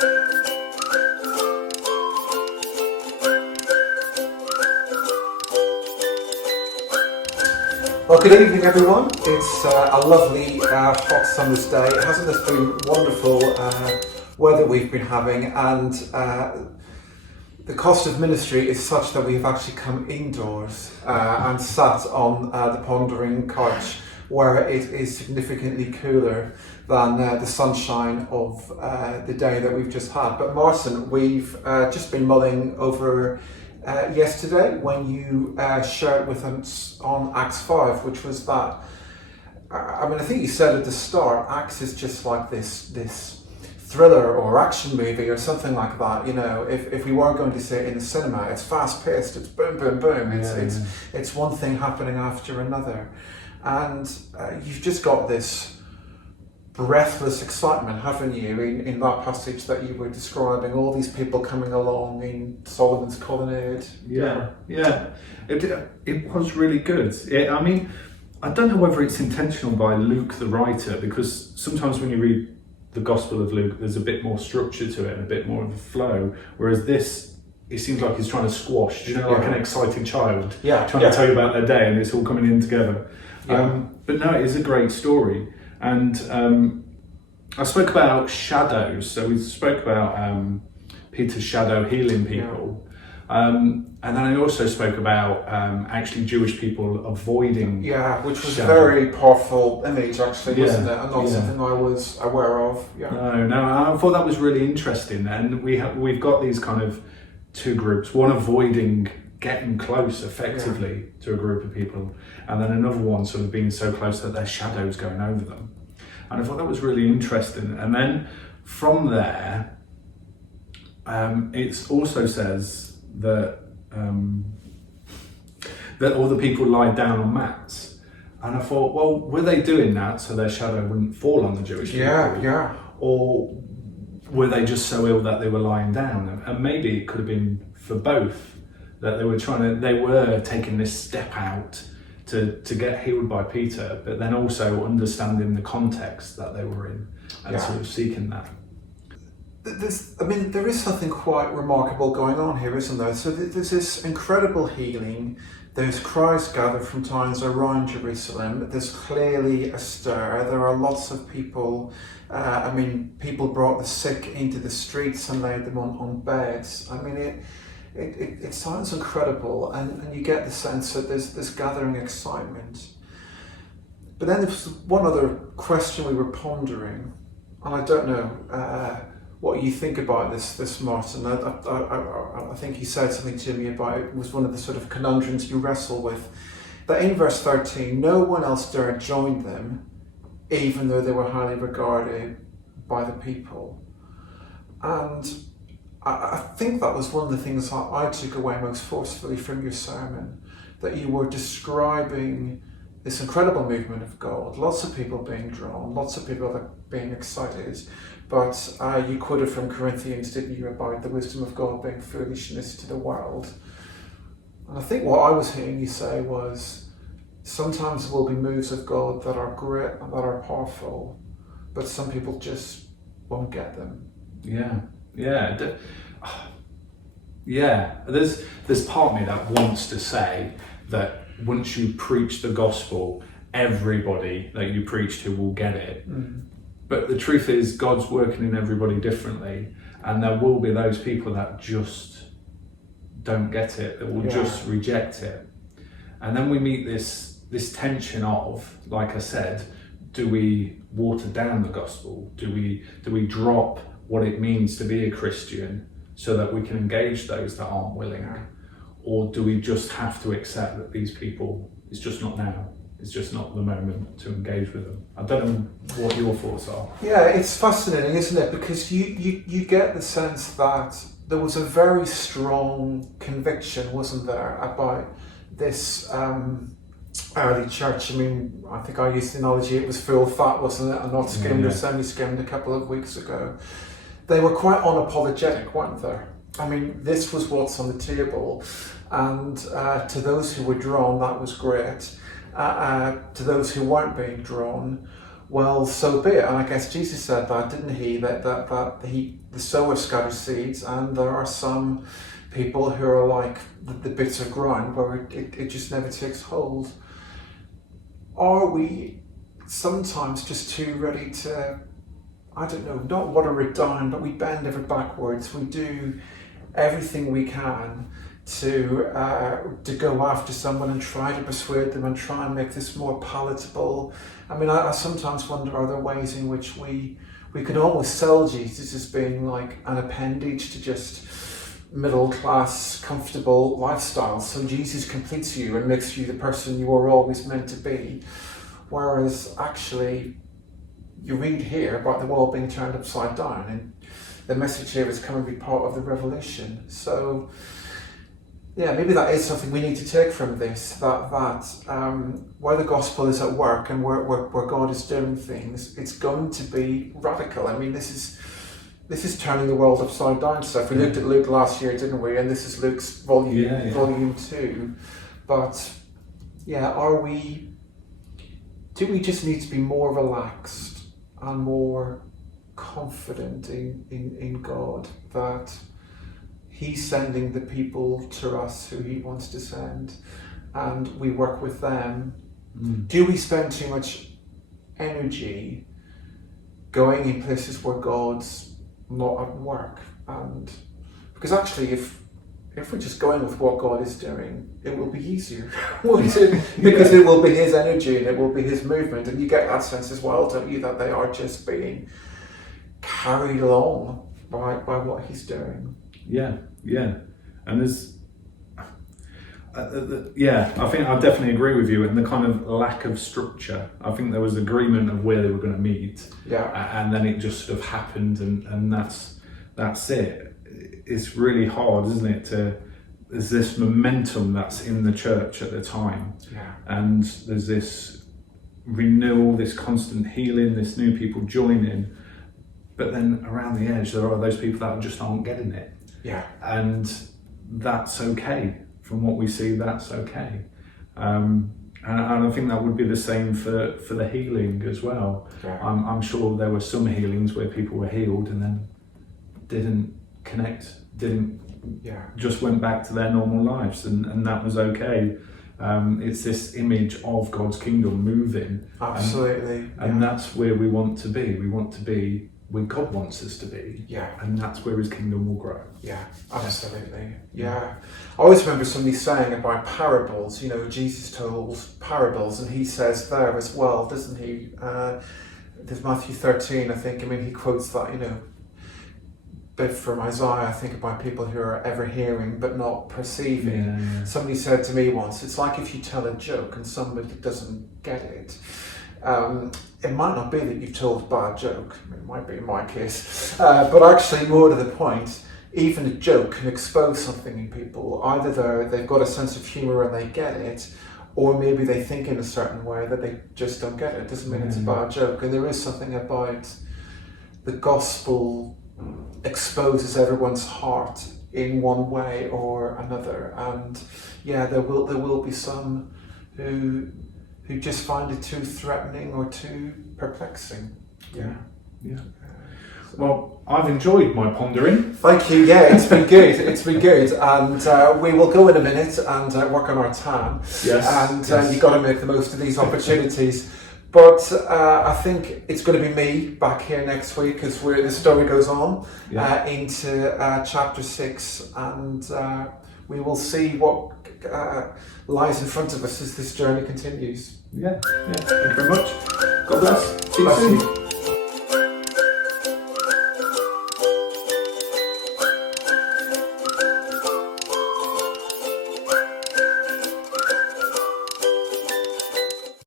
Well, good evening everyone. It's a lovely hot summer's day. Hasn't this been wonderful weather we've been having, and the cost of ministry is such that we've actually come indoors and sat on the Pondering couch, where it is significantly cooler than the sunshine of the day that we've just had. But Martin, we've just been mulling over yesterday when you shared with us on Acts 5, which was that, I think you said at the start, Acts is just like this thriller or action movie or something like that. You know, if we weren't going to see it in the cinema, it's fast paced, it's boom, boom, boom. It's one thing happening after another. And you've just got this breathless excitement, haven't you, in that passage that you were describing, all these people coming along in Solomon's colonnade. Yeah. It was really good. I don't know whether it's intentional by Luke the writer, because sometimes when you read the Gospel of Luke, there's a bit more structure to it and a bit more of a flow, whereas this, it seems like he's trying to squash, like an excited child trying to tell you about their day, and it's all coming in together. But no, it is a great story. And I spoke about shadows. So we spoke about Peter's shadow healing people. And then I also spoke about actually Jewish people avoiding which was shadow. a very powerful image actually, wasn't it? And not something I was aware of. No, I thought that was really interesting. And we've got these kind of two groups, one avoiding getting close effectively to a group of people, and then another one sort of being so close that their shadow's going over them. And I thought that was really interesting. And then from there, it also says that that all the people lied down on mats. And I thought, well, were they doing that so their shadow wouldn't fall on the Jewish people? Or were they just so ill that they were lying down? And maybe it could have been for both, that they were taking this step out to get healed by Peter, but then also understanding the context that they were in and sort of seeking that. There is something quite remarkable going on here, isn't there? So there's this incredible healing. There's crowds gathered from towns around Jerusalem. There's clearly a stir. There are lots of people. People brought the sick into the streets and laid them on beds. It sounds incredible, and you get the sense that there's this gathering excitement. But then there's one other question we were pondering, and I don't know what you think about this, Martin. I think you said something to me about it was one of the sort of conundrums you wrestle with. That in verse 13, no one else dared join them, even though they were highly regarded by the people. And I think that was one of the things I took away most forcefully from your sermon, that you were describing this incredible movement of God, lots of people being drawn, lots of people being excited, but you quoted from Corinthians, didn't you, about the wisdom of God being foolishness to the world. And I think what I was hearing you say was, sometimes there will be moves of God that are great and that are powerful, but some people just won't get them. There's part of me that wants to say that once you preach the gospel, everybody that you preach to will get it. But the truth is, God's working in everybody differently, and there will be those people that just don't get it, that will just reject it. And then we meet this tension of, like I said, do we water down the gospel? Do we drop what it means to be a Christian so that we can engage those that aren't willing? Or do we just have to accept that these people, it's just not now, it's just not the moment to engage with them? I don't know what your thoughts are. Yeah, it's fascinating, isn't it? Because you get the sense that there was a very strong conviction, wasn't there, about this early church. I think I used the analogy, it was full fat, wasn't it, and not skimmed or semi-skimmed a couple of weeks ago. They were quite unapologetic, weren't they? This was what's on the table, and to those who were drawn, that was great. To those who weren't being drawn, well, so be it. And I guess Jesus said that, didn't he? That the sower scatters seeds, and there are some people who are like the bits of ground where it just never takes hold. Are we sometimes just too ready to, I don't know, not water it down, but we bend over backwards. We do everything we can to go after someone and try to persuade them and try and make this more palatable. I mean, I sometimes wonder, are there ways in which we can almost sell Jesus as being like an appendage to just middle class, comfortable lifestyle. So Jesus completes you and makes you the person you were always meant to be. Whereas actually, you read here about the world being turned upside down, and the message here is come and be part of the revolution. So, yeah, maybe that is something we need to take from this, that where the gospel is at work and where God is doing things, it's going to be radical. I mean, this is turning the world upside down stuff. We looked at Luke last year, didn't we? And this is Luke's volume 2. But yeah, do we just need to be more relaxed and more confident in God that He's sending the people to us who He wants to send, and we work with them? Do we spend too much energy going in places where God's not at work? And because actually, if we're just going with what God is doing, it will be easier, won't it? Because it will be His energy and it will be His movement, and you get that sense as well, don't you, that they are just being carried along by what He's doing. Yeah, and there's, I think I definitely agree with you. And the kind of lack of structure. I think there was agreement of where they were going to meet. And then it just sort of happened, and that's it. It's really hard, isn't it? There's this momentum that's in the church at the time, and there's this renewal, this constant healing, this new people joining. But then around the edge, there are those people that just aren't getting it. And that's okay. From what we see, that's okay. And I think that would be the same for the healing as well. I'm sure there were some healings where people were healed and then didn't connect, just went back to their normal lives, and that was okay. It's this image of God's kingdom moving. Absolutely. And that's where we want to be. We want to be where God wants us to be. And that's where His kingdom will grow. Absolutely. I always remember somebody saying about parables, Jesus told parables, and He says there as well, doesn't He? There's Matthew 13, I think. I mean, He quotes that, bit from Isaiah, I think, about people who are ever hearing but not perceiving. Somebody said to me once, it's like if you tell a joke and somebody doesn't get it. It might not be that you've told a bad joke, it might be in my case, but actually more to the point, even a joke can expose something in people. Either they've got a sense of humour and they get it, or maybe they think in a certain way that they just don't get it. It doesn't mean it's a bad joke. And there is something about the gospel exposes everyone's heart in one way or another, and there will be some who just find it too threatening or too perplexing. Well, I've enjoyed my pondering. Thank you. It's been good. And we will go in a minute and work on our tan. You've got to make the most of these opportunities. But I think it's going to be me back here next week as the story goes on into chapter 6, and we will see what lies in front of us as this journey continues. Thank you very much. God bless. See you soon.